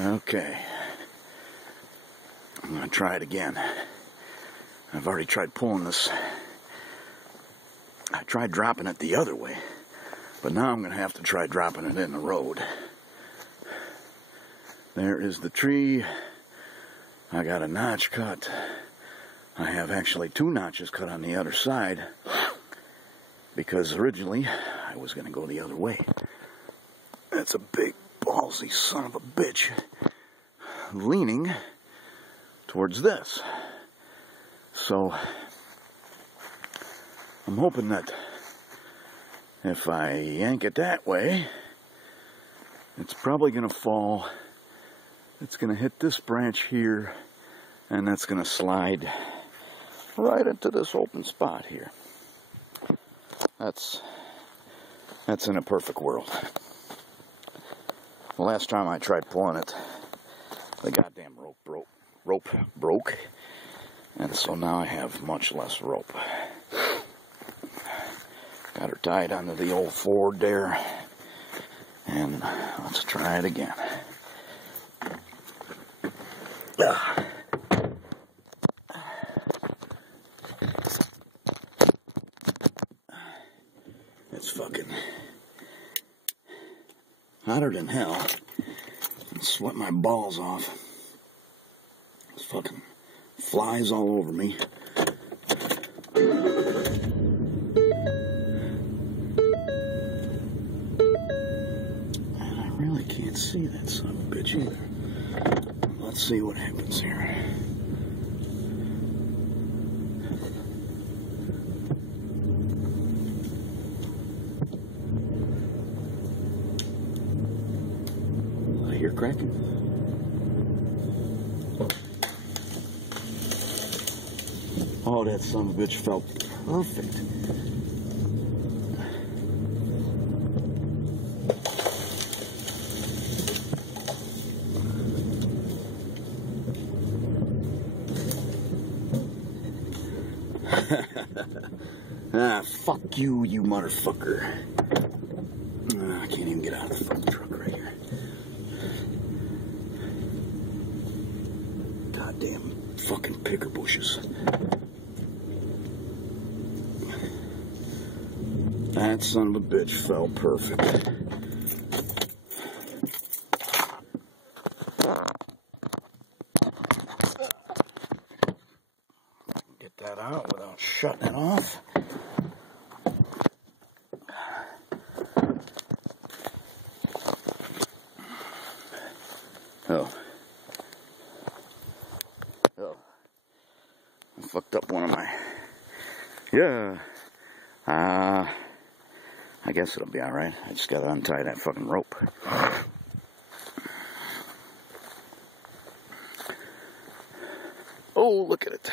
Okay. I'm going to try it again. I've already tried pulling this. I tried dropping it the other way, but now I'm going to have to try dropping it in the road. There is the tree. I got a notch cut. I have actually 2 notches cut on the other side because originally I was going to go the other way. That's a big ballsy son of a bitch leaning towards this. So I'm hoping that if I yank it that way, it's probably going to fall. It's going to hit this branch here, and that's going to slide right into this open spot here. That's in a perfect world. The last time I tried pulling it, the goddamn rope broke, and so now I have much less rope. Got her tied onto the old Ford there, and let's try it again. It's fucking hotter than hell. I sweat my balls off. It's fucking flies all over me. And I really can't see that son of a bitch either. Let's see what happens here. I hear cracking. Oh, that son of a bitch felt perfect. Fuck you, you motherfucker. I can't even get out of the fucking truck right here. Goddamn fucking picker bushes. That son of a bitch fell perfect. Get that out without shutting it off. I fucked up one of my... Yeah. I guess it'll be alright. I just gotta untie that fucking rope. Oh, look at it.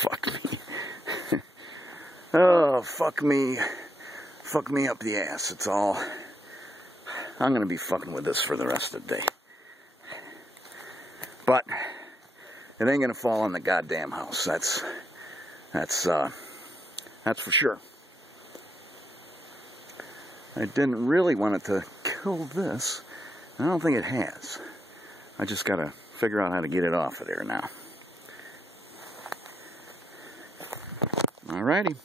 Fuck me. Oh, fuck me. Fuck me up the ass. It's all... I'm gonna be fucking with this for the rest of the day. But it ain't gonna fall on the goddamn house. That's for sure. I didn't really want it to kill this. I don't think it has. I just gotta figure out how to get it off of there now. Alrighty.